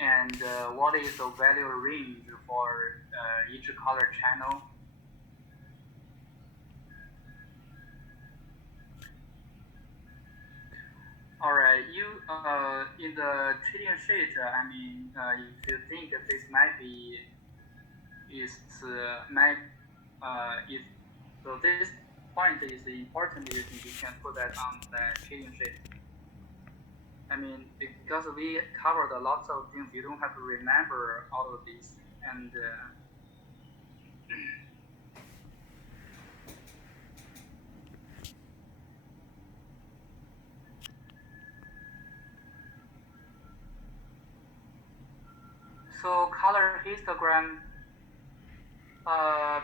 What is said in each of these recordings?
and what is the value range for each color channel. All right, you in the trading sheet. If you think this might be is might is so this point is important. You can put that on the trading sheet. I mean, because we covered a lot of things, you don't have to remember all of these. And so color histogram,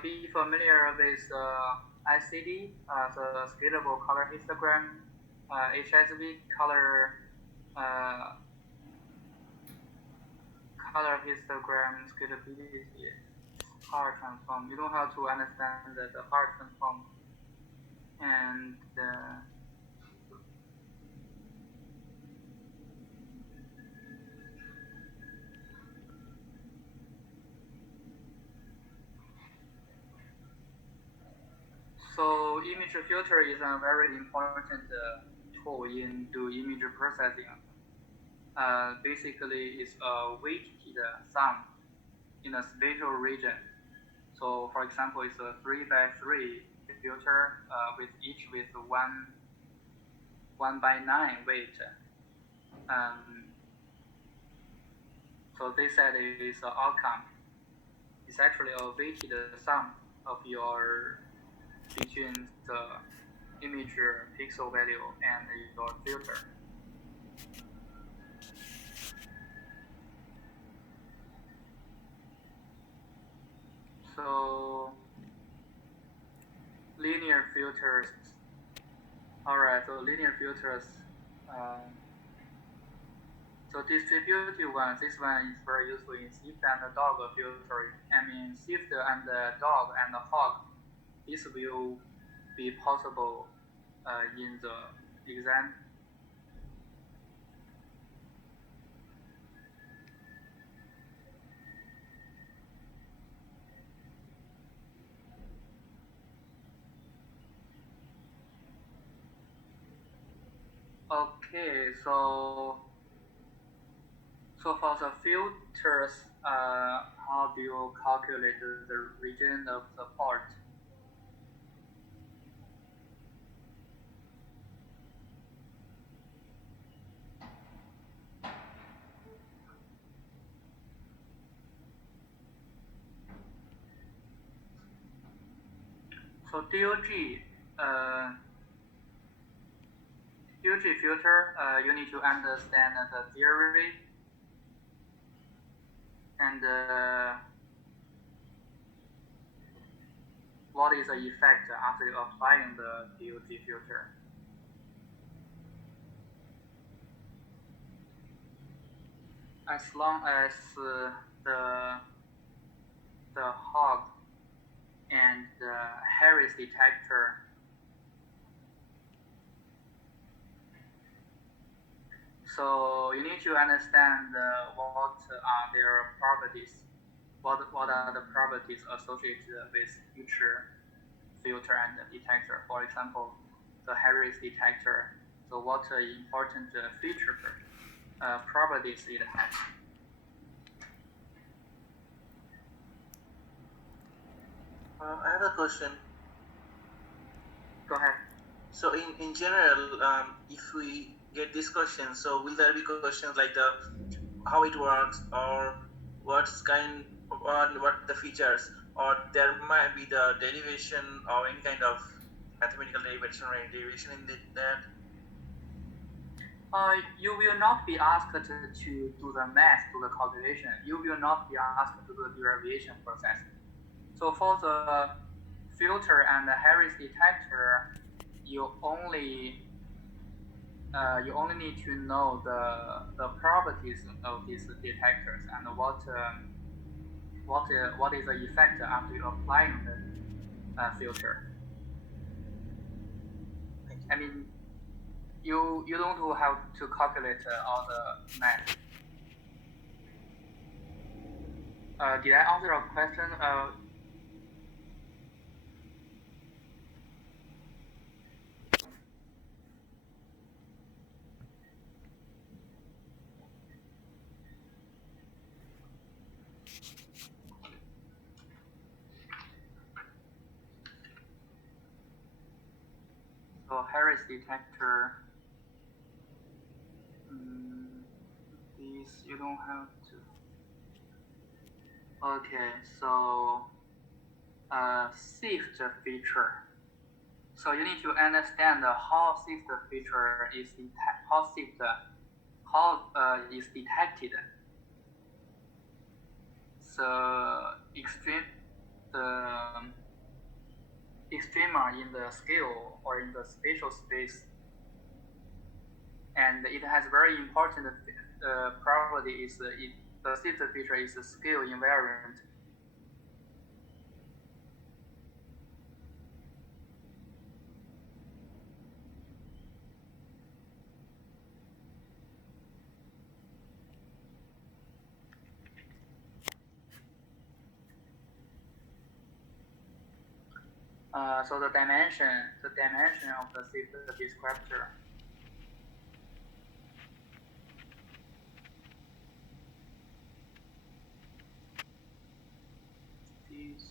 be familiar with SCD, the scalable color histogram, HSV uh, color histogram scalability, Hart transform. You don't have to understand the Hart transform. And so image filter is a very important tool in do image processing. Basically, it's a weighted sum in a spatial region. So, for example, it's a 3 by 3 filter with each with one by 9 weight. Um, so they said it is an outcome. It's actually a weighted sum of your between the image pixel value and your filter. So linear filters. All right, so linear filters. Um, so distributed one, this one is very useful in shift and dog filtering. I mean, shift and dog and hog. This will be possible in the exam. Okay, so for the filters, how do you calculate the region of the part? So DOG filter, you need to understand the theory and what is the effect after applying the DOG filter. As long as the hog and the Harris detector, so you need to understand what are their properties, what are the properties associated with each filter and detector. For example, the Harris detector. So what important feature properties it has. I have a question. Go ahead. So in general, if we get this question, so will there be questions like the how it works or what's kind or what the features, or there might be the derivation or any kind of mathematical derivation or any derivation in that? You will not be asked to do the math, do the calculation. You will not be asked to do the derivation process. So for the filter and the Harris detector, you only need to know the properties of these detectors and what is the effect after you applying the filter. I mean, you don't have to calculate all the math. did I answer your question? So Harris detector. This you don't have to. Okay, so SIFT feature. So you need to understand how SIFT feature is is detected. So the extrema in the scale or in the spatial space, and it has very important property is the SIFT feature is scale invariant. So the dimension of the SIFT descriptor. This.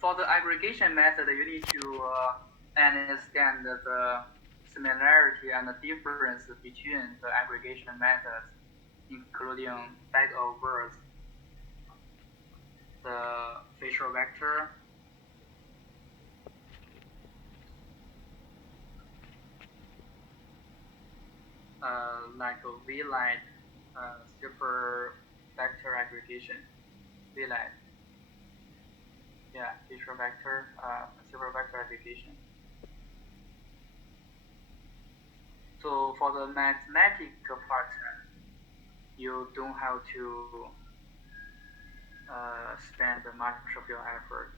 For the aggregation method, you need to understand the similarity and the difference between the aggregation methods, including bag of words, the facial vector, like a VLIT, super vector aggregation, VLIT. Yeah, facial vector, super vector aggregation. So for the mathematical part, you don't have to spend much of your effort.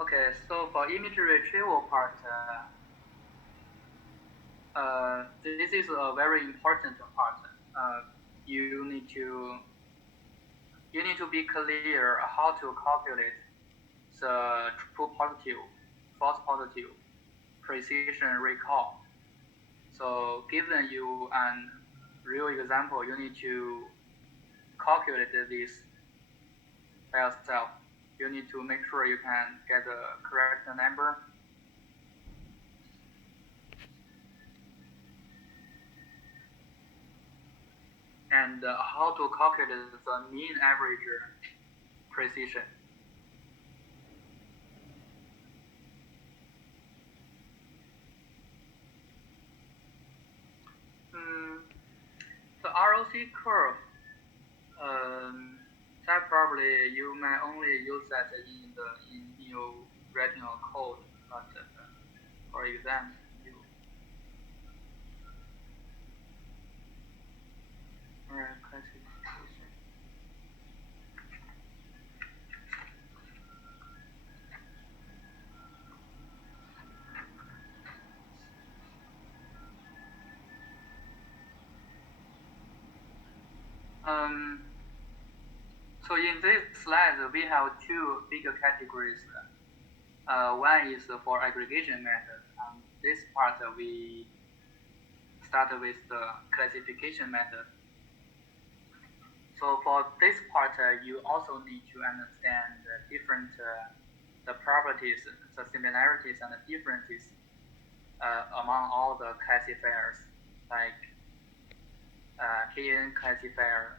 Okay, so for image retrieval part, this is a very important part. You need to be clear how to calculate the true positive, false positive, precision recall. So given you an real example, you need to calculate this by yourself. You need to make sure you can get the correct number. And how to calculate the mean average precision. The ROC curve, that probably you might only use that in your retinal code, but for exam. Classification. So in this slide, we have two bigger categories. One is for aggregation method. This part we start with the classification method. So for this part, you also need to understand the different the properties, the similarities and the differences among all the classifiers, like KN classifier,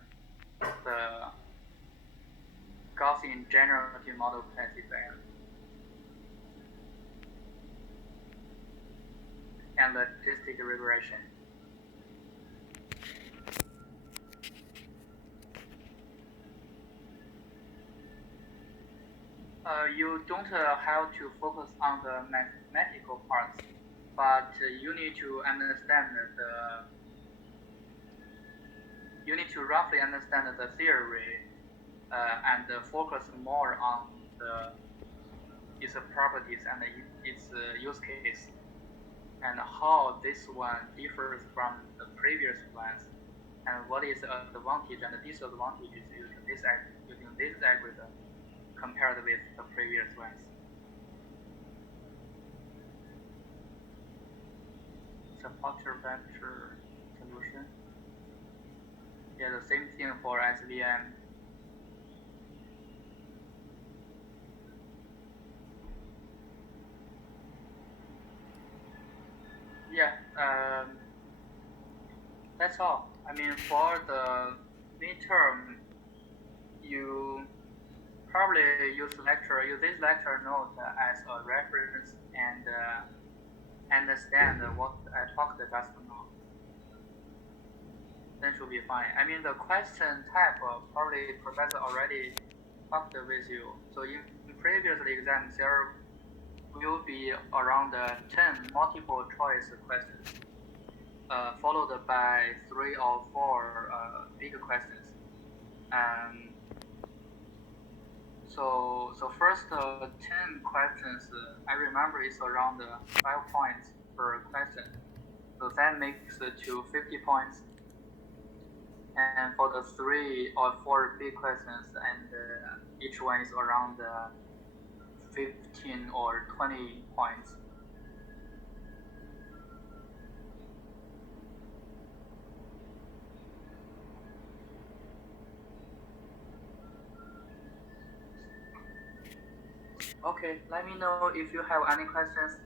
the Gaussian generative model classifier, and the statistic regression. You don't have to focus on the mathematical parts, but you need to understand you need to roughly understand the theory and focus more on its properties and its use case, and how this one differs from the previous ones, and what is the advantage and the disadvantages using this algorithm compared with the previous ones. Supporter vector solution. Yeah, the same thing for SVM. Yeah, that's all. I mean, for the midterm, you probably use this lecture note as a reference and understand what I talked just now. Then should be fine. I mean, the question type probably professor already talked with you. So in previous exams, there will be around 10 multiple choice questions, followed by 3 or 4 big questions. So first 10 questions, I remember it's around 5 points per question. So that makes it to 50 points. And for the 3 or 4 big questions, and each one is around 15 or 20 points. Okay, let me know if you have any questions.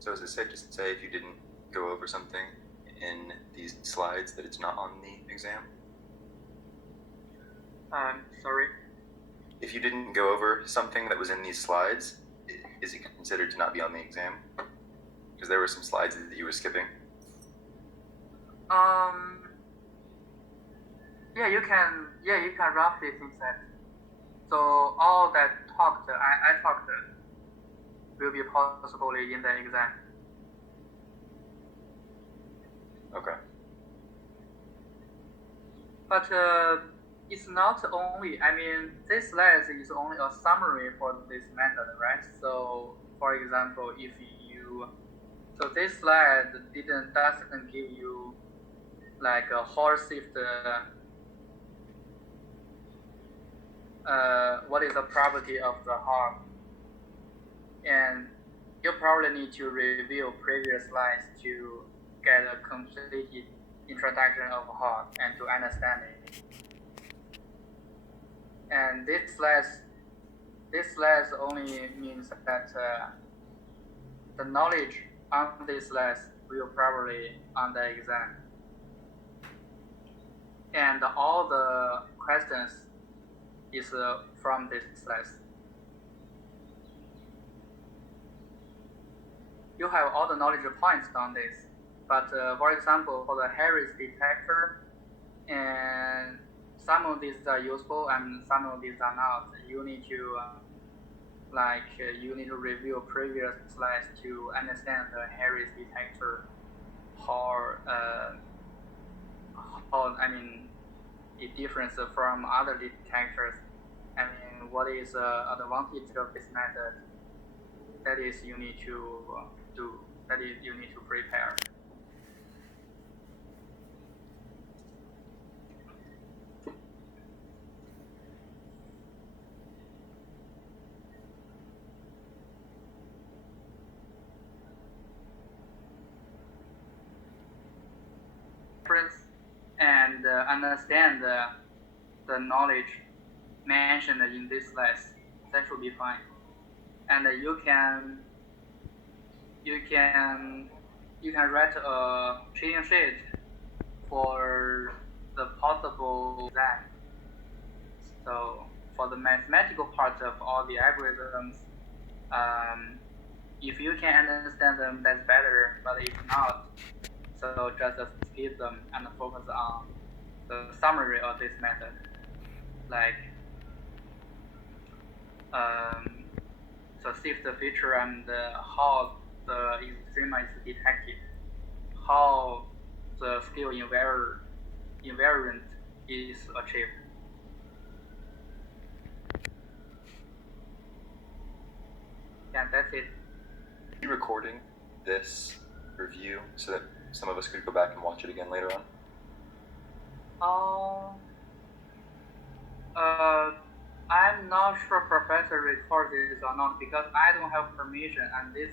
So is it safe to say if you didn't go over something in these slides that it's not on the exam? Sorry? If you didn't go over something that was in these slides, is it considered to not be on the exam? Because there were some slides that you were skipping. Yeah, you can roughly think that. So all that I talked will be possibly in the exam. Okay. But it's not only, I mean, this slide is only a summary for this method, right? So for example, so this slide doesn't give you like a Hall shift, what is the property of the Hall? And you probably need to review previous slides to get a complete introduction of Hall and to understand it. And this slide only means that the knowledge on this slide will probably on the exam. And all the questions is from this slide. You have all the knowledge points on this, but for example, for the Harris detector, and some of these are useful and some of these are not. You need to you need to review previous slides to understand the Harris detector, how I mean it differs from other detectors. I mean, what is advantage of this method? That is you need to do. That is you need to prepare. And understand the knowledge mentioned in this slide. That should be fine. And you can write a training sheet for the possible exam. So for the mathematical part of all the algorithms, if you can understand them, that's better. But if not, so just skip them and focus on the summary of this method, like the shift feature and how the extrema is detected, how the scale invariant is achieved. Yeah, that's it. Are you recording this review so that some of us could go back and watch it again later on? I'm not sure Professor records this or not because I don't have permission, and this